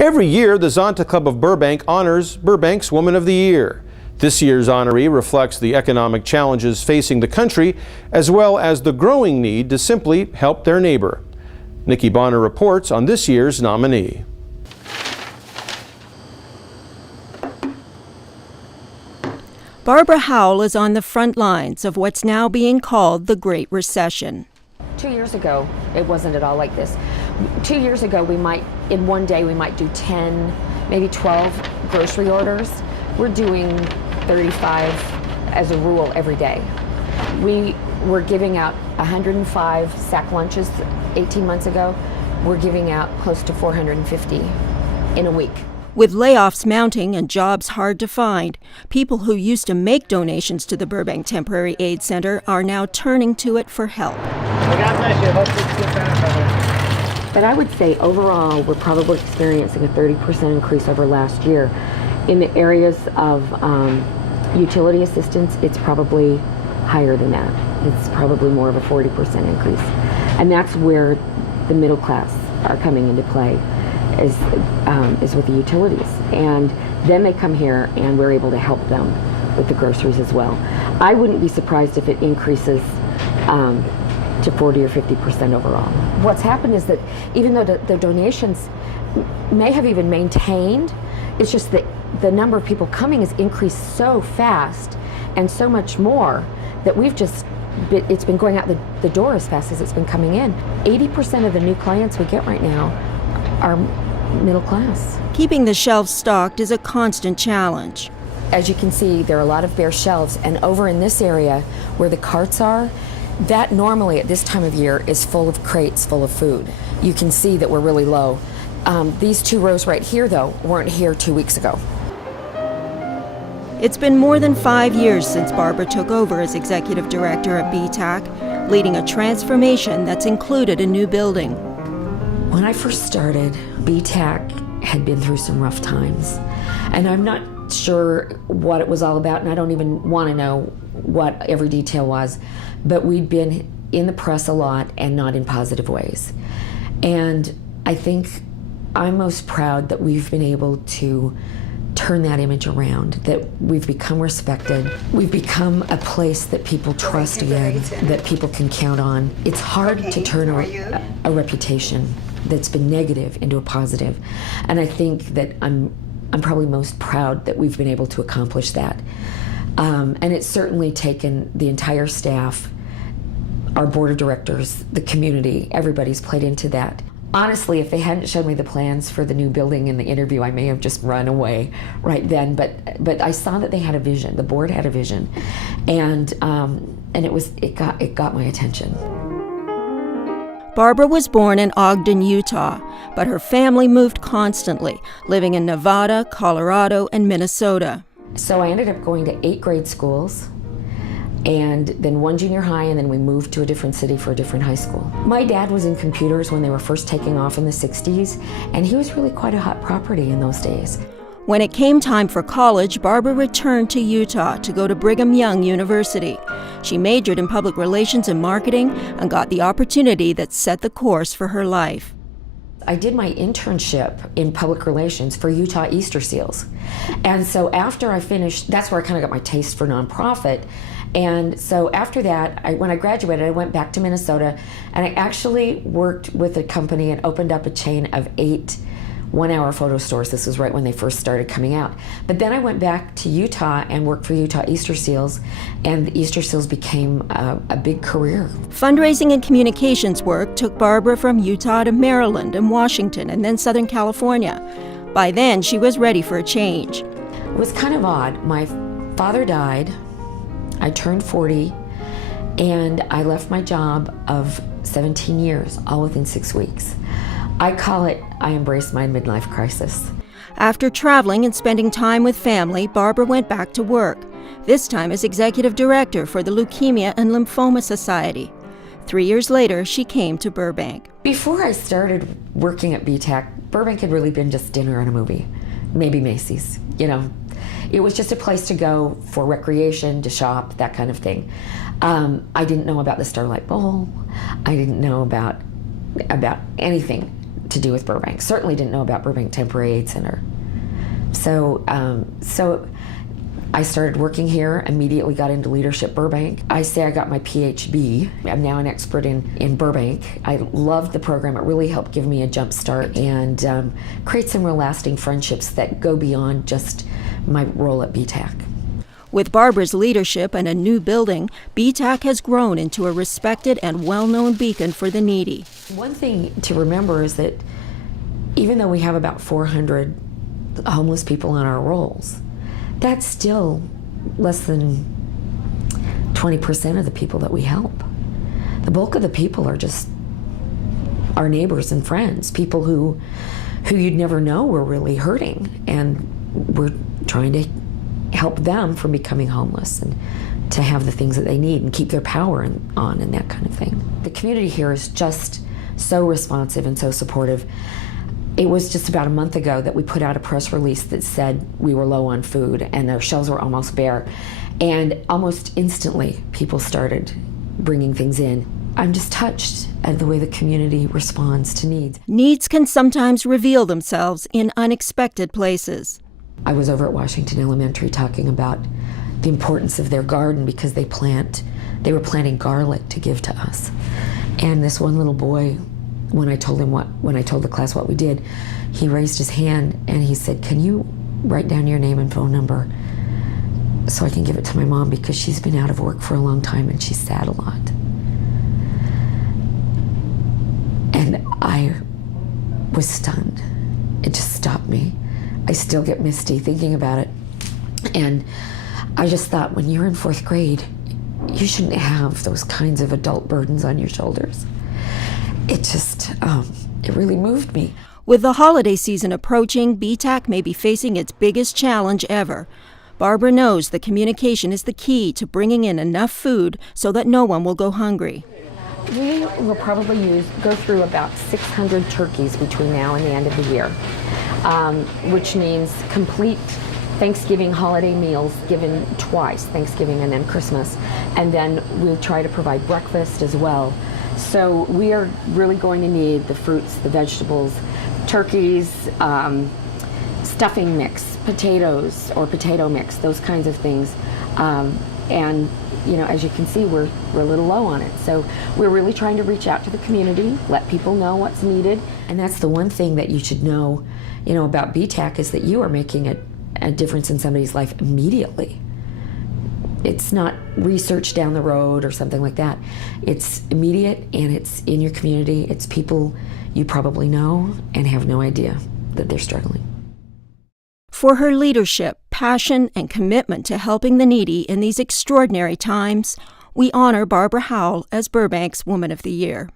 Every year, the Zonta Club of Burbank honors Burbank's Woman of the Year. This year's honoree reflects the economic challenges facing the country, as well as the growing need to simply help their neighbor. Nikki Bonner reports on this year's nominee. Barbara Howell is on the front lines of what's now being called the Great Recession. 2 years ago, it wasn't at all like this. 2 years ago, in one day, we might do 10, maybe 12 grocery orders. We're doing 35 as a rule every day. We were giving out 105 sack lunches 18 months ago. We're giving out close to 450 in a week. With layoffs mounting and jobs hard to find, people who used to make donations to the Burbank Temporary Aid Center are now turning to it for help. But I would say overall, we're probably experiencing a 30% increase over last year. In the areas of utility assistance, it's probably higher than that. It's probably more of a 40% increase. And that's where the middle class are coming into play. Is with the utilities, and then they come here and we're able to help them with the groceries as well. I wouldn't be surprised if it increases to 40 or 50% overall. What's happened is that even though the donations may have even maintained, it's just that the number of people coming has increased so fast and so much more that it's been going out the door as fast as it's been coming in. 80% of the new clients we get right now are middle class. Keeping the shelves stocked is a constant challenge. As you can see, there are a lot of bare shelves, and over in this area where the carts are, that normally at this time of year is full of crates full of food. You can see that we're really low. These 2 rows right here, though, weren't here 2 weeks ago. It's been more than 5 years since Barbara took over as executive director at BTAC, leading a transformation that's included a new building. When I first started, BTAC had been through some rough times, and I'm not sure what it was all about, and I don't even want to know what every detail was, but we'd been in the press a lot and not in positive ways. And I think I'm most proud that we've been able to turn that image around, that we've become respected, we've become a place that people trust again, that people can count on. It's hard to turn a reputation that's been negative into a positive, and I think that I'm probably most proud that we've been able to accomplish that. And it's certainly taken the entire staff, our board of directors, the community, everybody's played into that. Honestly, if they hadn't shown me the plans for the new building in the interview, I may have just run away right then. But I saw that they had a vision. The board had a vision, and it got my attention. Barbara was born in Ogden, Utah, but her family moved constantly, living in Nevada, Colorado, and Minnesota. So I ended up going to 8 grade schools, and then 1 junior high, and then we moved to a different city for a different high school. My dad was in computers when they were first taking off in the 60s, and he was really quite a hot property in those days. When it came time for college, Barbara returned to Utah to go to Brigham Young University. She majored in public relations and marketing and got the opportunity that set the course for her life. I did my internship in public relations for Utah Easter Seals. And so after I finished, that's where I kind of got my taste for nonprofit. And so after that, when I graduated, I went back to Minnesota, and I actually worked with a company and opened up a chain of 8 one-hour photo stores. This was right when they first started coming out. But then I went back to Utah and worked for Utah Easter Seals, and the Easter Seals became a big career. Fundraising and communications work took Barbara from Utah to Maryland and Washington and then Southern California. By then, she was ready for a change. It was kind of odd. My father died, I turned 40, and I left my job of 17 years, all within 6 weeks. I call it, I embraced my midlife crisis. After traveling and spending time with family, Barbara went back to work, this time as executive director for the Leukemia and Lymphoma Society. 3 years later, she came to Burbank. Before I started working at BTAC, Burbank had really been just dinner and a movie, maybe Macy's, you know. It was just a place to go for recreation, to shop, that kind of thing. I didn't know about the Starlight Bowl. I didn't know about anything. to do with Burbank. Certainly didn't know about Burbank Temporary Aid Center. So I started working here, immediately got into leadership Burbank. I say I got my PhD. I'm now an expert in Burbank. I loved the program. It really helped give me a jump start and create some real lasting friendships that go beyond just my role at BTAC. With Barbara's leadership and a new building, BTAC has grown into a respected and well-known beacon for the needy. One thing to remember is that even though we have about 400 homeless people on our rolls, that's still less than 20% of the people that we help. The bulk of the people are just our neighbors and friends, people who you'd never know were really hurting, and we're trying to help them from becoming homeless and to have the things that they need and keep their power on and that kind of thing. The community here is just so responsive and so supportive. It was just about a month ago that we put out a press release that said we were low on food and our shelves were almost bare. And almost instantly, people started bringing things in. I'm just touched at the way the community responds to needs. Needs can sometimes reveal themselves in unexpected places. I was over at Washington Elementary talking about the importance of their garden because they were planting garlic to give to us. And this one little boy, when I told the class what we did, he raised his hand and he said, "Can you write down your name and phone number so I can give it to my mom, because she's been out of work for a long time and she's sad a lot." And I was stunned. It just stopped me. I still get misty thinking about it. And I just thought, when you're in 4th grade, you shouldn't have those kinds of adult burdens on your shoulders. It just, it really moved me. With the holiday season approaching, BTAC may be facing its biggest challenge ever. Barbara knows the communication is the key to bringing in enough food so that no one will go hungry. We will probably go through about 600 turkeys between now and the end of the year, which means complete Thanksgiving holiday meals given twice, Thanksgiving and then Christmas. And then we'll try to provide breakfast as well. So we are really going to need the fruits, the vegetables, turkeys, stuffing mix, potatoes or potato mix, those kinds of things. And you know, as you can see, we're a little low on it. So we're really trying to reach out to the community, let people know what's needed. And that's the one thing that you should know, about BTAC, is that you are making a difference in somebody's life immediately. It's not research down the road or something like that. It's immediate, and it's in your community. It's people you probably know and have no idea that they're struggling. For her leadership, passion, and commitment to helping the needy in these extraordinary times, we honor Barbara Howell as Burbank's Woman of the Year.